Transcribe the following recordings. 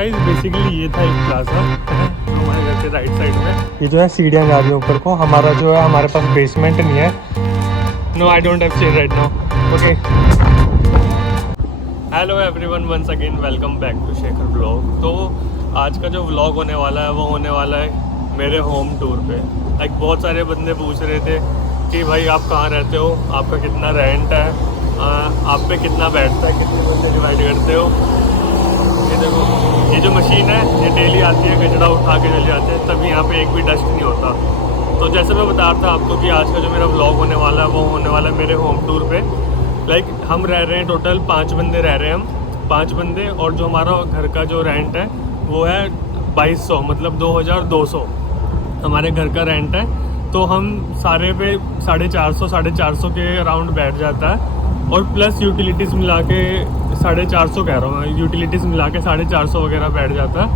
Guys basically ये था एक प्लाजा हमारे घर के राइट साइड में। ये जो है सीढ़ियाँ जा रही है ऊपर को। हमारा जो है हमारे पास बेसमेंट नहीं है। No I don't have chair right now. Okay, hello everyone, once again welcome back to Shekhar blog. तो आज का जो व्लॉग होने वाला है वो होने वाला है मेरे होम टूर पे। लाइक बहुत सारे बंदे पूछ रहे थे कि भाई आप कहाँ रहते हो, आपका कितना रेंट है, आप पे कितना बैठता है, कितने बंदे डिवाइड करते हो। ये देखो, ये जो मशीन है ये डेली आती है, कचरा उठा के चले जाते हैं, तभी यहाँ पे एक भी डस्ट नहीं होता। तो जैसे मैं बता रहा था आपको कि आज का जो मेरा व्लॉग होने वाला है वो होने वाला है मेरे होम टूर पे। लाइक हम रह रहे हैं, टोटल 5 बंदे रह रहे हैं, हम 5 बंदे। और जो हमारा घर का जो रेंट है वो है 2200, मतलब 2200 हमारे घर का रेंट है। तो हम सारे पे 450 के अराउंड बैठ जाता है। और प्लस यूटिलिटीज़ मिला के 450 कह रहा हूँ मैं, यूटिलिटीज़ मिला के 450 वगैरह बैठ जाता है।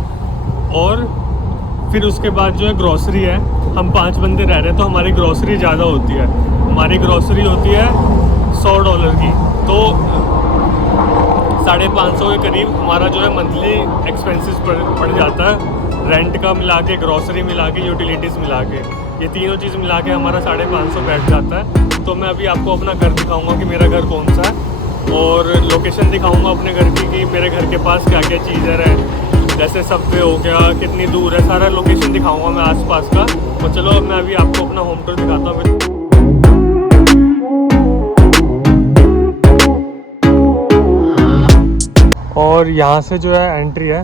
और फिर उसके बाद जो है ग्रॉसरी है, हम 5 बंदे रह रहे हैं तो हमारी ग्रॉसरी ज़्यादा होती है। हमारी ग्रॉसरी होती है $100 की। तो 550 के करीब हमारा जो है मंथली एक्सपेंसेस पड़ जाता है। रेंट का मिला के, ग्रॉसरी मिला के, यूटिलिटीज़ मिला के, ये तीनों चीज़ मिला के हमारा 550 बैठ जाता है। तो मैं अभी आपको अपना घर दिखाऊंगा कि मेरा घर कौन सा है, और लोकेशन दिखाऊंगा अपने घर की कि मेरे घर के पास क्या क्या चीज़ें हैं, जैसे सबवे हो गया, कितनी दूर है, सारा लोकेशन दिखाऊंगा मैं आसपास का। तो चलो मैं अभी आपको अपना होम टूर दिखाता हूँ। और यहाँ से जो है एंट्री है,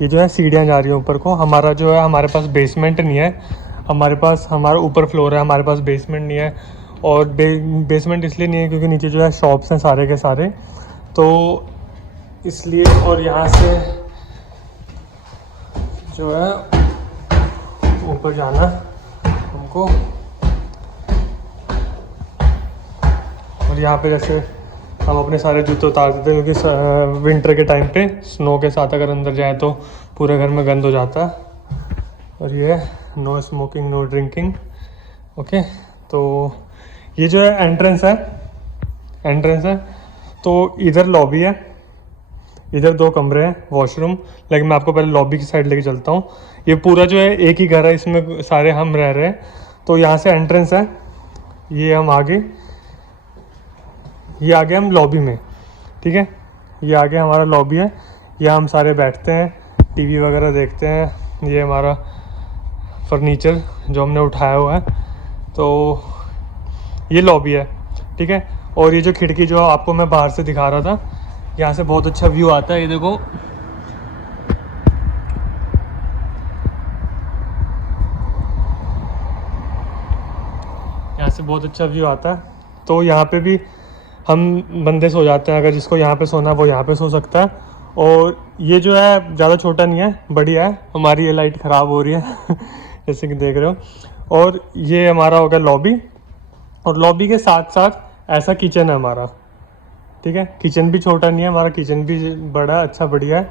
ये जो है सीढ़ियाँ जा रही है ऊपर को। हमारा जो है हमारे पास बेसमेंट नहीं है, हमारा ऊपर फ्लोर है, हमारे पास बेसमेंट नहीं है। और बेसमेंट इसलिए नहीं है क्योंकि नीचे जो है शॉप्स हैं सारे के सारे, तो इसलिए। और यहाँ से जो है ऊपर जाना हमको। और यहाँ पे जैसे हम अपने सारे जूते उतार देते हैं क्योंकि विंटर के टाइम पे स्नो के साथ अगर अंदर जाए तो पूरे घर में गंद हो जाता है। और ये no smoking no drinking. Okay, तो ये जो है एंट्रेंस है। तो इधर लॉबी है, इधर 2 कमरे हैं, वॉशरूम। लेकिन मैं आपको पहले लॉबी की साइड लेके चलता हूँ। ये पूरा जो है एक ही घर है, इसमें सारे हम रह रहे हैं। तो यहाँ से एंट्रेंस है, ये हम आगे, ये आगे हम लॉबी में, ठीक है। ये आगे हमारा लॉबी है, यहाँ हम सारे बैठते हैं, टीवी वगैरह देखते हैं। ये हमारा फर्नीचर जो हमने उठाया हुआ है, तो ये लॉबी है, ठीक है। और ये जो खिड़की जो आपको मैं बाहर से दिखा रहा था, यहाँ से बहुत अच्छा व्यू आता है। ये देखो, यहाँ से बहुत अच्छा व्यू आता है। तो यहाँ पे भी हम बंदे सो जाते हैं, अगर जिसको यहाँ पे सोना है वो यहाँ पे सो सकता है। और ये जो है ज़्यादा छोटा नहीं है, बढ़िया है। हमारी ये लाइट ख़राब हो रही है जैसे कि देख रहे हो। और ये हमारा हो गया लॉबी, और लॉबी के साथ साथ ऐसा किचन है हमारा, ठीक है। किचन भी छोटा नहीं है, हमारा किचन भी बड़ा अच्छा बढ़िया है।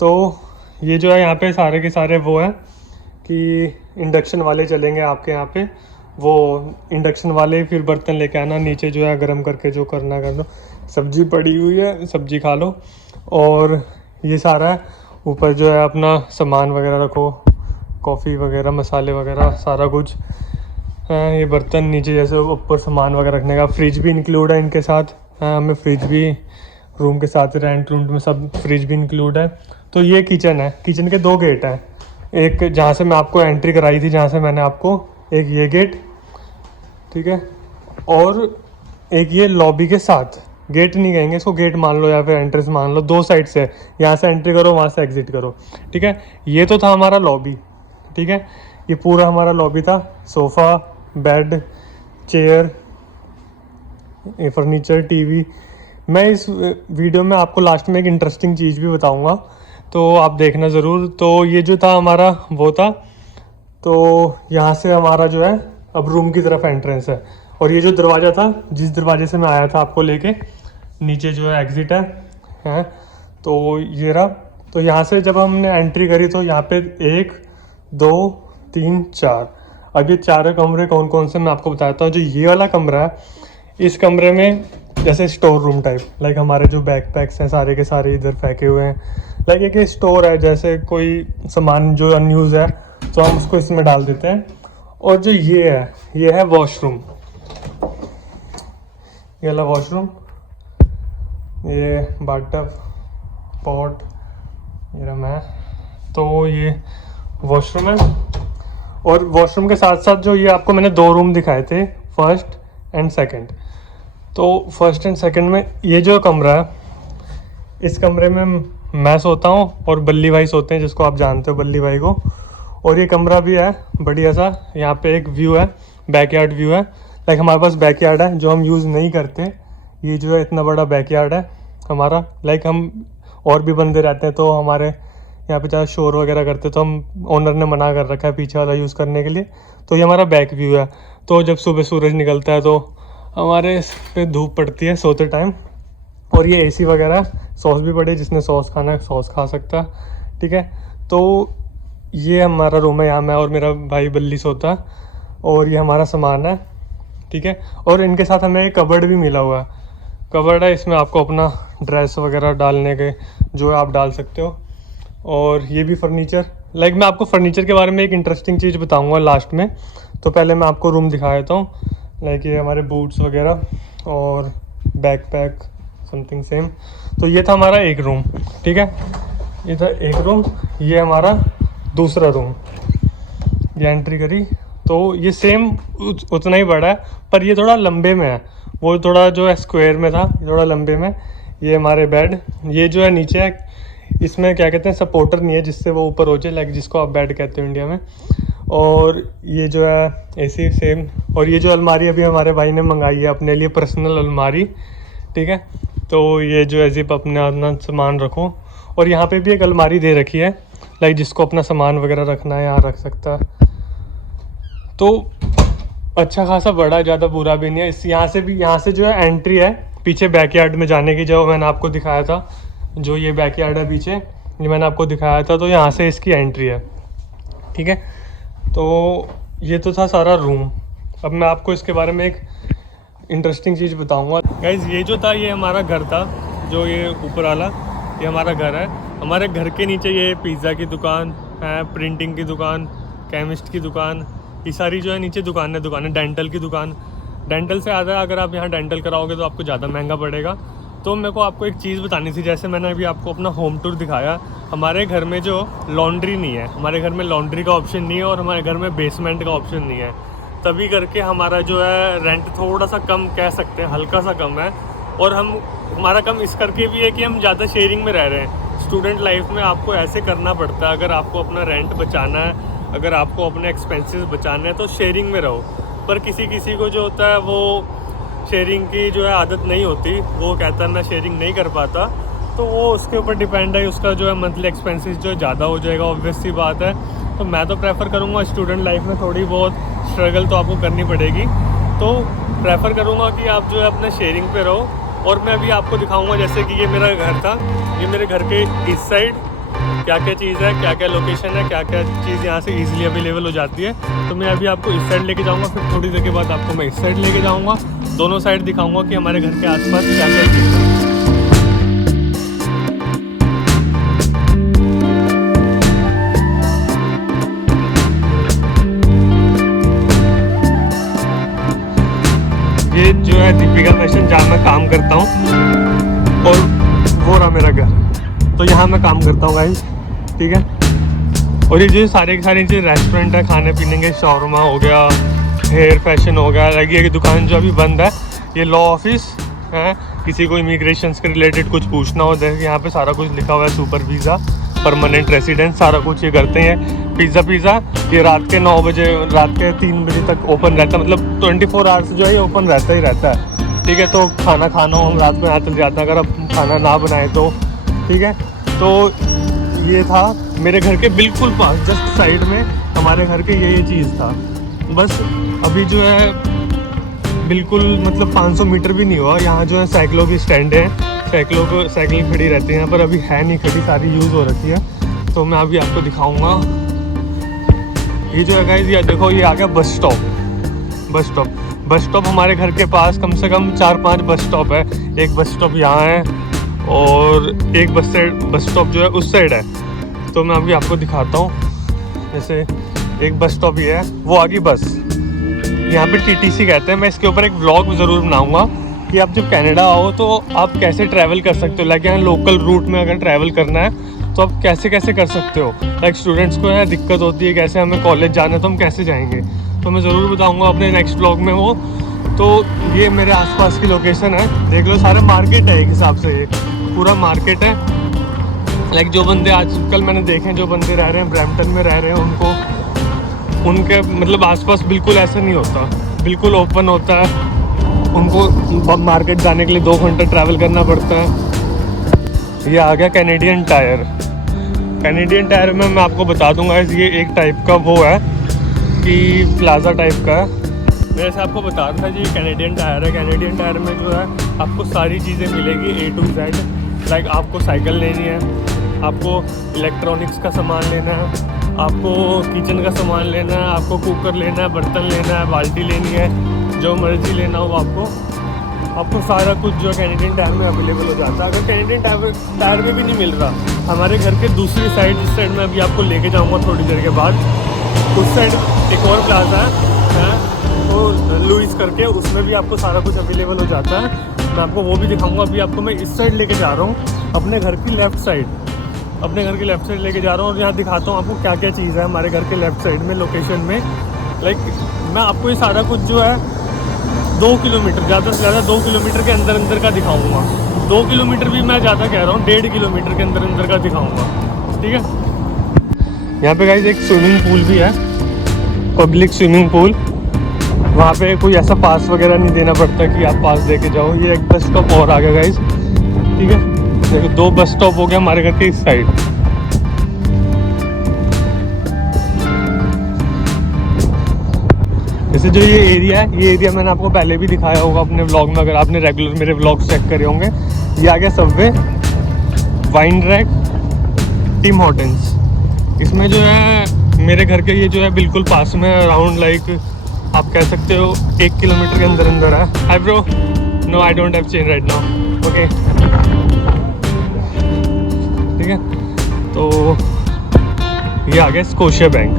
तो ये जो है यहाँ पे सारे के सारे वो है कि इंडक्शन वाले चलेंगे आपके यहाँ पे, वो इंडक्शन वाले फिर बर्तन लेके आना, नीचे जो है गर्म करके जो करना कर लो। सब्जी पड़ी हुई है, सब्जी खा लो। और ये सारा है, ऊपर जो है अपना सामान वगैरह रखो, कॉफ़ी वगैरह, मसाले वगैरह, सारा कुछ। ये बर्तन नीचे, जैसे ऊपर सामान वगैरह रखने का। फ्रिज भी इंक्लूड है इनके साथ, हमें फ्रिज भी रूम के साथ, रेंट रूम में सब फ्रिज भी इंक्लूड है। तो ये किचन है, किचन के 2 गेट हैं। एक जहाँ से मैं आपको एंट्री कराई थी, जहाँ से मैंने आपको, एक ये गेट, ठीक है। और एक ये लॉबी के साथ, गेट नहीं कहेंगे इसको, गेट मान लो या फिर एंट्रेंस मान लो। 2 साइड से, यहाँ से एंट्री करो, वहाँ से एग्जिट करो, ठीक है। ये तो था हमारा लॉबी, ठीक है। ये पूरा हमारा लॉबी था, सोफ़ा, बेड, चेयर, ये फर्नीचर, टीवी। मैं इस वीडियो में आपको लास्ट में एक इंटरेस्टिंग चीज़ भी बताऊंगा, तो आप देखना ज़रूर। तो ये जो था हमारा वो था। तो यहाँ से हमारा जो है अब रूम की तरफ एंट्रेंस है। और ये जो दरवाज़ा था, जिस दरवाजे से मैं आया था आपको लेके, नीचे जो है एग्ज़िट है। तो ये रहा। तो यहाँ से जब हमने एंट्री करी तो यहाँ पे 1 2 3 4, अब ये 4 कमरे कौन कौन से मैं आपको बताता हूँ। जो ये वाला कमरा है, इस कमरे में जैसे स्टोर रूम टाइप, लाइक हमारे जो बैकपैक्स हैं सारे के सारे इधर फेंके हुए हैं, लाइक एक स्टोर है, जैसे कोई सामान जो अनयूज है तो हम उसको इसमें डाल देते हैं। और जो ये है वॉशरूम, ये वाला वॉशरूम, ये बाथटब, पॉट, ये रहा मैं, तो ये वॉशरूम है। और वॉशरूम के साथ साथ जो ये आपको मैंने 2 रूम दिखाए थे, फर्स्ट एंड सेकंड, तो फर्स्ट एंड सेकंड में ये जो कमरा है, इस कमरे में मैं सोता हूँ और बल्ली भाई सोते हैं, जिसको आप जानते हो बल्ली भाई को। और ये कमरा भी है बढ़िया सा, यहाँ पे एक व्यू है, बैकयार्ड व्यू है, लाइक हमारे पास बैकयार्ड है जो हम यूज़ नहीं करते। ये जो है इतना बड़ा बैकयार्ड है हमारा, लाइक हम और भी बंदे रहते हैं तो हमारे यहाँ पे ज़्यादा शोर वगैरह करते, तो हम ओनर ने मना कर रखा है पीछे वाला यूज़ करने के लिए। तो ये हमारा बैक व्यू है। तो जब सुबह सूरज निकलता है तो हमारे इस पे धूप पड़ती है सोते टाइम। और ये एसी वगैरह, सॉस भी पड़े, जिसने सॉस खाना है सॉस खा सकता है, ठीक है। तो ये हमारा रूम है, यहाँ मैं और मेरा भाई बल्ली सोता है, और ये हमारा सामान है, ठीक है। और इनके साथ हमें एक कबर्ड भी मिला हुआ है, कबर्ड है, इसमें आपको अपना ड्रेस वगैरह डालने के जो है आप डाल सकते हो। और ये भी फर्नीचर, लाइक मैं आपको फर्नीचर के बारे में एक इंटरेस्टिंग चीज़ बताऊंगा लास्ट में। तो पहले मैं आपको रूम दिखा देता हूँ, लाइक ये हमारे बूट्स वगैरह और बैकपैक समथिंग सेम। तो ये था हमारा एक रूम, ठीक है, ये था एक रूम। ये हमारा दूसरा रूम, ये एंट्री करी तो ये सेम उतना ही बड़ा है, पर ये थोड़ा लंबे में है, वो थोड़ा जो है स्क्वायर में था, थोड़ा लंबे में। ये हमारे बेड, ये जो है नीचे है, इसमें क्या कहते हैं सपोर्टर नहीं है जिससे वो ऊपर हो जाए, लाइक जिसको आप बेड कहते हो इंडिया में। और ये जो है एसी सेम। और ये जो अलमारी अभी हमारे भाई ने मंगाई है अपने लिए, पर्सनल अलमारी, ठीक है। तो ये जो है जिप अपना सामान रखो। और यहाँ पे भी एक अलमारी दे रखी है, लाइक जिसको अपना सामान वगैरह रखना है यहाँ रख सकता है। तो अच्छा खासा बड़ा, ज़्यादा बुरा भी नहीं है। इस यहाँ से जो है एंट्री है पीछे बैकयार्ड में जाने की, जो मैंने आपको दिखाया था, जो ये बैकयार्ड है पीछे, ये मैंने आपको दिखाया था, तो यहाँ से इसकी एंट्री है, ठीक है। तो ये तो था सारा रूम। अब मैं आपको इसके बारे में एक इंटरेस्टिंग चीज़ बताऊंगा गाइज। ये जो था ये हमारा घर था, जो ये ऊपर वाला ये हमारा घर है। हमारे घर के नीचे ये पिज़्ज़ा की दुकान है, प्रिंटिंग की दुकान, केमिस्ट की दुकान, ये सारी जो है नीचे दुकान, डेंटल की दुकान। डेंटल से ज़्यादा अगर आप यहाँ डेंटल कराओगे तो आपको ज़्यादा महंगा पड़ेगा। तो मेरे को आपको एक चीज़ बतानी थी, जैसे मैंने अभी आपको अपना होम टूर दिखाया, हमारे घर में जो लॉन्ड्री नहीं है, हमारे घर में लॉन्ड्री का ऑप्शन नहीं है, और हमारे घर में बेसमेंट का ऑप्शन नहीं है। तभी करके हमारा जो है रेंट थोड़ा सा कम कह सकते हैं, हल्का सा कम है। और हमारा कम इस करके भी है कि हम ज़्यादा शेयरिंग में रह रहे हैं। स्टूडेंट लाइफ में आपको ऐसे करना पड़ता है, अगर आपको अपना रेंट बचाना है, अगर आपको अपने एक्सपेंसेस बचाने हैं तो शेयरिंग में रहो। पर किसी को जो होता है वो शेयरिंग की जो है आदत नहीं होती, वो कहता है मैं शेयरिंग नहीं कर पाता, तो वो उसके ऊपर डिपेंड है, उसका जो है मंथली एक्सपेंसेस जो ज़्यादा हो जाएगा, ऑब्वियस सी बात है। तो मैं तो प्रेफर करूँगा, स्टूडेंट लाइफ में थोड़ी बहुत स्ट्रगल तो आपको करनी पड़ेगी, तो प्रेफर करूँगा कि आप जो है अपना शेयरिंग पे रहो। और मैं अभी आपको दिखाऊँगा, जैसे कि ये मेरा घर था, ये मेरे घर के इस साइड क्या क्या चीज़ है, क्या क्या लोकेशन है, क्या क्या चीज़ यहाँ से इजीली अवेलेबल हो जाती है। तो मैं अभी आपको इस साइड लेके जाऊँगा, फिर थोड़ी देर के बाद आपको मैं इस साइड लेके जाऊँगा, दोनों साइड दिखाऊँगा कि हमारे घर के आसपास क्या क्या चीज़ है। ये जो है दीपिका फैशन, जहाँ मैं काम करता हूँ, और वो रहा मेरा घर। तो यहाँ मैं काम करता हूँ गाइस, ठीक है। और ये जो सारी चीज़ रेस्टोरेंट है, खाने पीने के, शॉर्मा हो गया, हेयर फैशन हो गया, लगी ये दुकान जो अभी बंद है, ये लॉ ऑफिस है। किसी को इमिग्रेशन के रिलेटेड कुछ पूछना हो, जैसे यहाँ पे सारा कुछ लिखा हुआ है, सुपर वीज़ा, परमानेंट रेसिडेंट, सारा कुछ ये करते हैं। पिज़्ज़ा ये रात के 9 बजे, रात के 3 बजे तक ओपन रहता है, मतलब 24 आवर्स जो है ये ओपन रहता ही रहता है, ठीक है। तो खाना हो हम रात को यहाँ चल जाते हैं, अगर आप खाना ना बनाए तो, ठीक है। तो ये था मेरे घर के बिल्कुल पास, जस्ट साइड में हमारे घर के ये चीज़ था। बस अभी जो है बिल्कुल मतलब 500 मीटर भी नहीं हुआ, यहाँ जो है साइकिलों की स्टैंड है, साइकिल खड़ी रहती है यहाँ पर, अभी है नहीं खड़ी, सारी यूज़ हो रखी है। तो मैं अभी आपको दिखाऊंगा, ये जो है गाइस, ये देखो ये आ गया बस स्टॉप। बस स्टॉप हमारे घर के पास कम से कम 4-5 बस स्टॉप है। एक बस स्टॉप यहाँ है और एक बस स्टॉप जो है उस साइड है। तो मैं अभी आपको दिखाता हूँ। जैसे एक बस स्टॉप ये है, वो आगे बस, यहाँ पे TTC कहते हैं। मैं इसके ऊपर एक व्लॉग ज़रूर बनाऊँगा कि आप जब कनाडा आओ तो आप कैसे ट्रैवल कर सकते हो। लाइक यहाँ लोकल रूट में अगर ट्रैवल करना है तो आप कैसे कैसे कर सकते हो। लाइक स्टूडेंट्स को यहाँ दिक्कत होती है, कैसे हमें कॉलेज जाना है तो हम कैसे जाएंगे, तो मैं ज़रूर बताऊँगा अपने नेक्स्ट व्लॉग में वो। तो ये मेरे आसपास की लोकेशन है, देख लो, सारे मार्केट है एक हिसाब से, ये पूरा मार्केट है। लाइक जो बंदे आजकल मैंने देखे हैं, जो बंदे रह रहे हैं ब्रैम्पटन में रह रहे हैं, उनके मतलब आसपास बिल्कुल ऐसा नहीं होता, बिल्कुल ओपन होता है। उनको मार्केट जाने के लिए 2 घंटे ट्रैवल करना पड़ता है। ये आ गया कैनेडियन टायर। कैनेडियन टायर में मैं आपको बता दूंगा, ये एक टाइप का वो है कि प्लाजा टाइप का है। मैं ऐसे आपको बता रहा था जी, कैनेडियन टायर है। कैनेडियन टायर में जो है आपको सारी चीज़ें मिलेगी A to Z। लाइक आपको साइकिल लेनी है, आपको इलेक्ट्रॉनिक्स का सामान लेना है, आपको किचन का सामान लेना है, आपको कुकर लेना है, बर्तन लेना है, बाल्टी लेनी है, जो मर्जी लेना हो आपको सारा कुछ जो कैनेडियन टायर में अवेलेबल हो जाता है। अगर कैनेडियन टायर में भी नहीं मिल रहा, हमारे घर के दूसरी साइड, जिस साइड में अभी आपको लेके जाऊँगा थोड़ी देर के बाद, उस साइड एक और प्लाजा है तो लुइस करके, उसमें भी आपको सारा कुछ अवेलेबल हो जाता है। मैं आपको वो भी दिखाऊंगा। अभी आपको मैं इस साइड लेके जा रहा हूँ, अपने घर की लेफ़्ट साइड, अपने घर की लेफ़्ट साइड लेके जा रहा हूँ और यहाँ दिखाता हूँ आपको क्या क्या चीज़ है हमारे घर के लेफ़्ट साइड में लोकेशन में। लाइक मैं आपको ये सारा कुछ जो है 2 किलोमीटर, ज़्यादा से ज़्यादा 2 किलोमीटर के अंदर का दिखाऊँगा। 2 किलोमीटर भी मैं ज़्यादा कह रहा हूँ, 1.5 किलोमीटर के अंदर का दिखाऊँगा, ठीक है। यहाँ पे गाइस एक स्विमिंग पूल भी है, पब्लिक स्विमिंग पूल। वहाँ पे कोई ऐसा पास वगैरह नहीं देना पड़ता कि आप पास दे के जाओ। ये एक बस स्टॉप और आ गया गाइस, ठीक है। देखो 2 बस स्टॉप हो गया हमारे घर के इस साइड। जैसे जो ये एरिया है, ये एरिया मैंने आपको पहले भी दिखाया होगा अपने व्लॉग में, अगर आपने रेगुलर मेरे व्लॉग चेक करे होंगे। ये आ गया Subway, wine rack, Tim Hortons. इसमें जो है मेरे घर के ये जो है बिल्कुल पास में, अराउंड लाइक आप कह सकते हो 1 किलोमीटर के अंदर है। Hi bro, no I don't have chain right now, okay, ठीक है। तो ये आ गया स्कोशिया बैंक,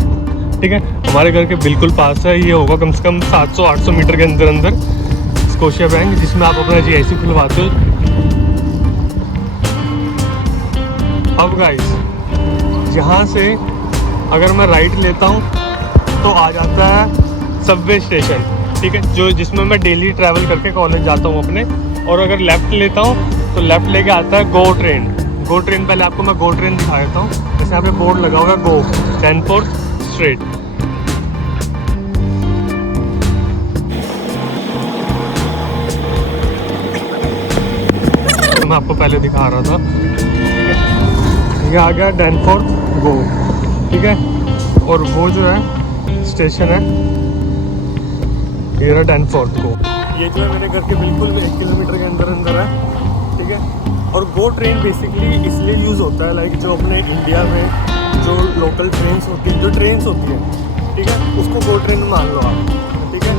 ठीक है, हमारे घर के बिल्कुल पास है। ये होगा कम से कम 700-800 मीटर के अंदर स्कोशिया बैंक, जिसमें आप अपना GIC खुलवाते हो। अब गाइस यहाँ से अगर मैं राइट लेता हूँ तो आ जाता है सबवे स्टेशन, ठीक है, जो जिसमें मैं डेली ट्रैवल करके कॉलेज जाता हूँ अपने। और अगर लेफ़्ट लेता हूँ तो लेफ़्ट लेके आता है गो ट्रेन। गो ट्रेन, पहले आपको मैं गो ट्रेन दिखा देता हूँ। जैसे यहाँ पे बोर्ड लगा हुआ है गो डैनफोर्थ स्ट्रेट। मैं आपको पहले दिखा रहा था, ये आ गया डैनफोर्थ गो, ठीक है। और वो जो है स्टेशन है, ये रहा डैनफोर्थ गो। ये जो है मेरे घर के बिल्कुल 1 किलोमीटर के अंदर है, ठीक है। और गो ट्रेन बेसिकली इसलिए यूज़ होता है, लाइक जो अपने इंडिया में जो लोकल ट्रेन्स होती हैं, जो ट्रेन्स होती हैं, ठीक है, उसको गो ट्रेन मान लो आप, ठीक है।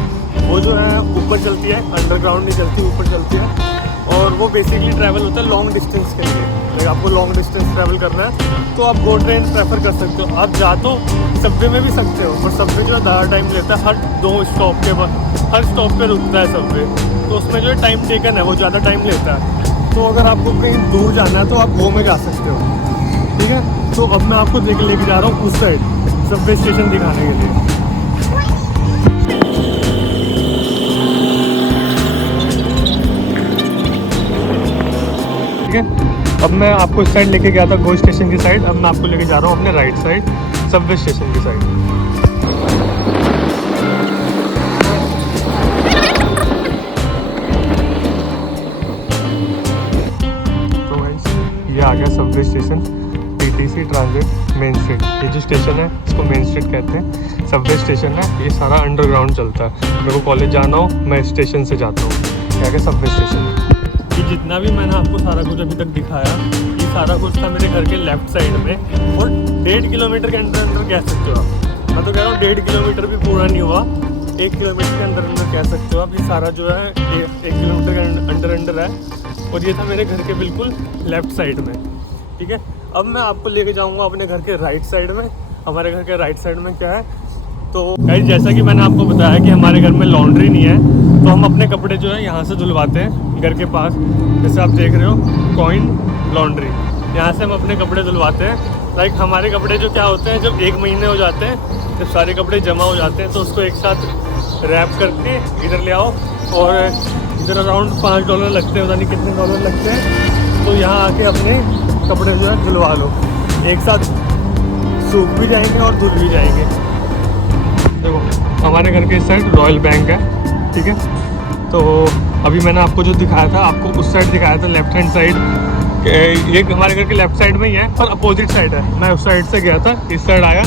वो जो है ऊपर चलती है, अंडरग्राउंड नहीं चलती, ऊपर चलती है। और वो बेसिकली ट्रैवल होता है लॉन्ग डिस्टेंस के लिए। लाइक आपको लॉन्ग डिस्टेंस ट्रैवल करना है तो आप गो ट्रेन प्रेफर कर सकते हो। आप जा तो सबवे में भी सकते हो, पर सबवे जो है ज़्यादा टाइम लेता है, हर 2 स्टॉप के बाद हर स्टॉप पे रुकता है सबवे, तो उसमें जो है टाइम टेकन है वो ज़्यादा टाइम लेता है। तो अगर आपको कहीं दूर जाना है तो आप गो में जा सकते हो, ठीक है। तो अब मैं आपको लेके जा रहा हूँ उस साइड सबवे स्टेशन दिखाने के लिए। ठीक है, अब मैं आपको इस साइड लेके गया था गो स्टेशन की साइड, अब मैं आपको लेके जा रहा हूँ अपने राइट साइड सबवे स्टेशन की साइड। तो गाइस ये आ गया Subway station, TTC transit main street. ये जो स्टेशन है इसको मेन स्ट्रीट कहते हैं, सबवे स्टेशन है। ये सारा अंडरग्राउंड चलता है। मेरे को कॉलेज जाना हो मैं स्टेशन से जाता हूँ, क्या क्या सबवे स्टेशन। ये जितना भी मैंने आपको सारा कुछ अभी तक दिखाया, ये सारा कुछ था मेरे घर के लेफ़्ट साइड में। और 1.5 किलोमीटर के अंदर कह सकते हो आप। मैं तो कह रहा हूँ 1.5 किलोमीटर भी पूरा नहीं हुआ, 1 किलोमीटर के अंदर अंदर कह सकते हो आप। ये सारा जो है 1 किलोमीटर के अंदर है। और ये था मेरे घर के बिल्कुल लेफ़्ट साइड में, ठीक है। अब मैं आपको लेके जाऊँगा अपने घर के राइट साइड में। हमारे घर के राइट साइड में क्या है, तो गाइस जैसा कि मैंने आपको बताया कि हमारे घर में लॉन्ड्री नहीं है, तो हम अपने कपड़े जो है यहाँ से धुलवाते हैं घर के पास। जैसे आप देख रहे हो कॉइन लॉन्ड्री, यहाँ से हम अपने कपड़े धुलवाते हैं। लाइक हमारे कपड़े जो क्या होते हैं, जब 1 महीने हो जाते हैं, जब सारे कपड़े जमा हो जाते हैं, तो उसको एक साथ रैप करके इधर ले आओ। और इधर अराउंड $5 लगते हैं, पता नहीं कितने डॉलर लगते हैं। तो यहाँ आके अपने कपड़े जो है धुलवा लो, एक साथ सूख भी जाएंगे और धुल भी जाएंगे। देखो हमारे घर के इस साइड रॉयल बैंक है, ठीक है। तो अभी मैंने आपको जो दिखाया था, आपको उस साइड दिखाया था लेफ्ट हैंड साइड। ये हमारे घर के लेफ्ट साइड में ही है, पर अपोजिट साइड है। मैं उस साइड से गया था, इस साइड आया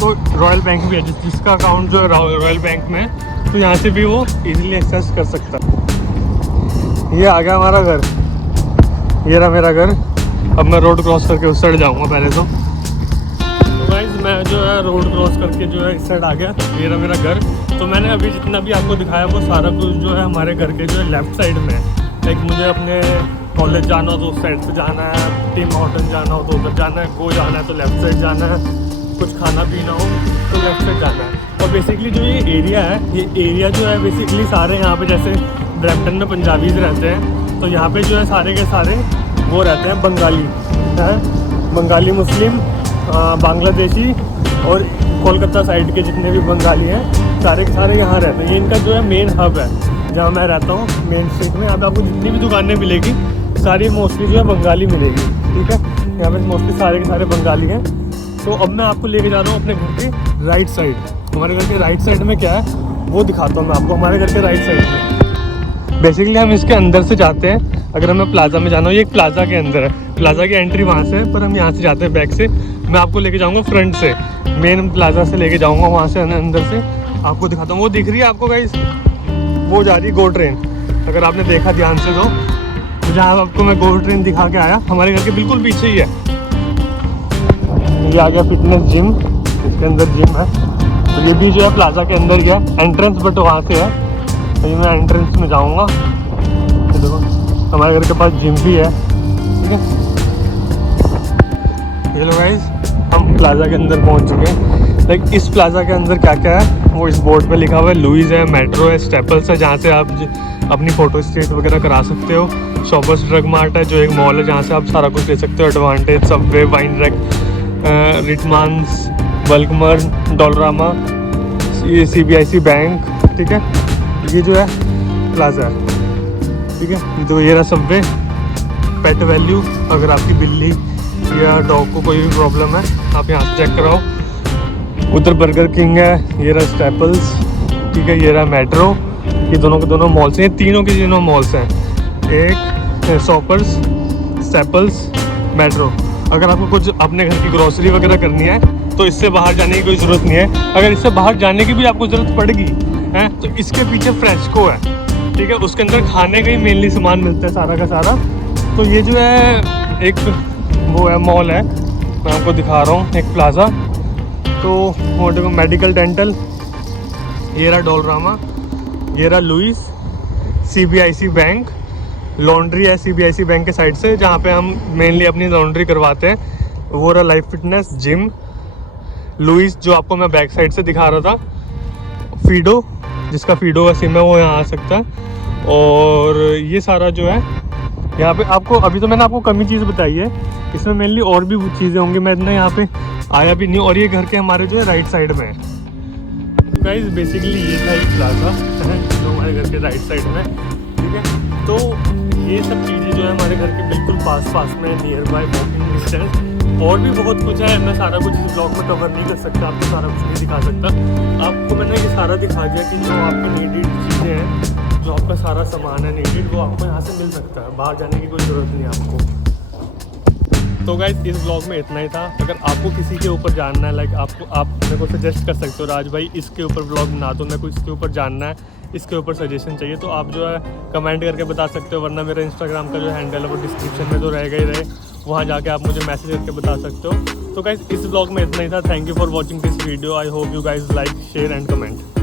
तो रॉयल बैंक भी है। जिसका अकाउंट जो है रॉयल बैंक में है, तो यहाँ से भी वो इजीली एक्सेस कर सकता है। ये आ गया हमारा घर, ये रहा मेरा घर। अब मैं रोड क्रॉस करके उस साइड जाऊँगा पहले तो गाइस। मैं जो है रोड क्रॉस करके जो है इस साइड आ गया, ये रहा मेरा घर। तो मैंने अभी जितना भी आपको दिखाया वो सारा कुछ जो है हमारे घर के जो है लेफ़्ट साइड में है। लाइक मुझे अपने कॉलेज जाना हो तो उस साइड से जाना है, टीम हॉटन जाना हो तो उधर जाना है, को जाना है तो लेफ़्ट साइड जाना है, कुछ खाना पीना हो तो लेफ़्ट साइड जाना है। और बेसिकली जो ये एरिया है, ये एरिया जो है बेसिकली सारे यहाँ पे जैसे ब्रैम्पटन में पंजाबीज रहते हैं, तो यहाँ पे जो है सारे के सारे वो रहते हैं बंगाली है, बंगाली मुस्लिम, बांग्लादेशी और कोलकाता साइड के जितने भी बंगाली हैं सारे के सारे यहाँ रहते हैं। ये इनका जो है मेन हब है जहाँ मैं रहता हूँ, मेन स्ट्रीट में। यहाँ पे आपको जितनी भी दुकानें मिलेगी सारी मोस्टली जो है बंगाली मिलेगी, ठीक है। यहाँ पे मोस्टली सारे के सारे बंगाली हैं। तो अब मैं आपको लेके जा रहा हूँ अपने घर के राइट साइड। हमारे घर के राइट साइड में क्या है वो दिखाता हूँ मैं आपको। हमारे घर के राइट साइड में बेसिकली हम इसके अंदर से जाते हैं। अगर हमें प्लाजा में जाना हो, ये एक प्लाजा के अंदर है, प्लाजा की एंट्री वहाँ से है, पर हम यहाँ से जाते हैं बैक से। मैं आपको लेके जाऊँगा फ्रंट से, मेन प्लाजा से लेके जाऊँगा, वहाँ से अंदर से आपको दिखाता हूँ। वो दिख रही है आपको गाइस, वो जा रही है गो ट्रेन। अगर आपने देखा ध्यान से तो जहाँ आपको मैं गो ट्रेन दिखा के आया, हमारे घर के बिल्कुल पीछे ही है। ये आ गया फिटनेस जिम, इसके अंदर जिम है। तो ये भी जो है प्लाजा के अंदर ही है, एंट्रेंस बट वहाँ से है। तो ये मैं एंट्रेंस में जाऊँगा। तो देखो हमारे घर के पास जिम भी है, ठीक है। ये लो गाइस, हम प्लाजा के अंदर पहुँच चुके हैं। लाइक इस प्लाजा के अंदर क्या क्या है वो इस बोर्ड पे लिखा हुआ है। लुइस है, मेट्रो है, स्टेपल्स है, जहाँ से आप अपनी फ़ोटो स्टेट वगैरह करा सकते हो। शॉपर्स ड्रग मार्ट है, जो एक मॉल है जहाँ से आप सारा कुछ ले सकते हो। एडवांटेज, सबवे, वाइन रैक, रिटमांस, बल्कमर, डॉलरामा, ये CBIC बैंक, ठीक है। ये जो है प्लाजा है, ठीक है। तो ये रहा सबवे, पेट वैल्यू, अगर आपकी बिल्ली या डॉग को कोई भी प्रॉब्लम है आप यहाँ से चेक कराओ। उधर बर्गर किंग है, ये रहा स्टेपल्स, ठीक है। ये रहा मेट्रो। ये दोनों के दोनों मॉल्स हैं, तीनों के तीनों मॉल्स हैं। एक शॉपर्स, स्टेपल्स, मेट्रो। अगर आपको कुछ अपने घर की ग्रोसरी वगैरह करनी है तो इससे बाहर जाने की कोई ज़रूरत नहीं है। अगर इससे बाहर जाने की भी आपको ज़रूरत पड़ेगी है तो इसके पीछे फ्रेस्को है, ठीक है। उसके अंदर खाने का ही मेनली सामान मिलता है सारा का सारा। तो ये जो है एक वो है मॉल है, मैं आपको दिखा रहा हूँ, एक प्लाजा। तो वो देखो मेडिकल डेंटल, ये रहा डॉलरामा, ये रहा लुइस, CBIC बैंक, लॉन्ड्री है CBIC बैंक के साइड से जहाँ पे हम मेनली अपनी लॉन्ड्री करवाते हैं। वो रहा लाइफ फिटनेस, जिम, लुइस जो आपको मैं बैक साइड से दिखा रहा था, फीडो, जिसका फीडो का सिम है वो यहाँ आ सकता है। और ये सारा जो है यहाँ पे आपको, अभी तो मैंने आपको कम ही चीज़ बताई है, इसमें मेनली और भी चीज़ें होंगी, मैं इतना यहाँ पे आया भी नहीं। और ये घर के हमारे जो है राइट साइड में है। तो गाइस बेसिकली ये था एक प्लाजा जो हमारे घर के राइट साइड में, ठीक है। तो ये सब चीज़ें जो है हमारे घर के बिल्कुल पास में, नियर बाय वॉकिंग डिस्टेंस। और भी बहुत कुछ है, मैं सारा कुछ इस ब्लॉग में कवर नहीं कर सकता, आपको सारा कुछ नहीं दिखा सकता। आपको मैंने ये सारा दिखा दिया कि जो आपको नीडेड चीज़ें हैं, जो आपका सारा सामान है नीडेड, वो आपको यहाँ से मिल सकता है, बाहर जाने की कोई ज़रूरत नहीं है आपको। तो गाइस इस ब्लॉग में इतना ही था। अगर आपको किसी के ऊपर जानना है, लाइक आप मेरे को सजेस्ट कर सकते हो, राज भाई इसके ऊपर ब्लॉग बना दो, मेरे को इसके ऊपर जानना है, इसके ऊपर सजेशन चाहिए, तो आप जो है कमेंट करके बता सकते हो। वरना मेरा इंस्टाग्राम का जो हैंडल है वो डिस्क्रिप्शन में तो रहेगा ही रहे, वहाँ जाके आप मुझे मैसेज करके बता सकते हो। तो गाइस इस ब्लॉग में इतना ही था। Thank you for watching this video. I hope you guys like, share and comment.